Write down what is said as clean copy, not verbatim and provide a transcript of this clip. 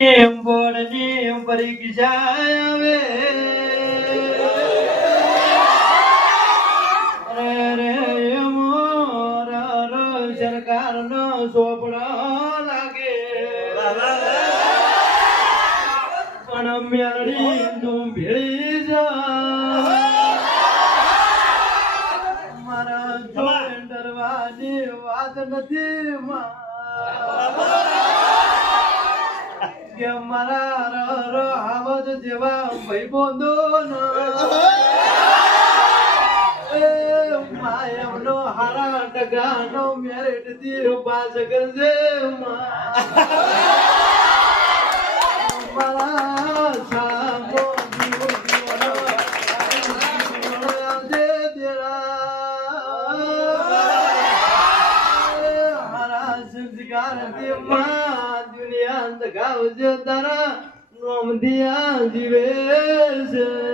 બોર્ડની પરીક્ષા આવે રે મોર સરકારનો સોપડો લાગે પણ મેળડી તું ભેળી જા મારા જોઈ ડરવાની વાત નથી કે મારા આવત જેવા ભાઈબંધો માયમનો હારા ટકાનો મેરિટ થી પાસ કરજે મારા સામો હારા સંસ્કાર દુનિયા ગાવજે તારા નોમ દિયા જીવે છે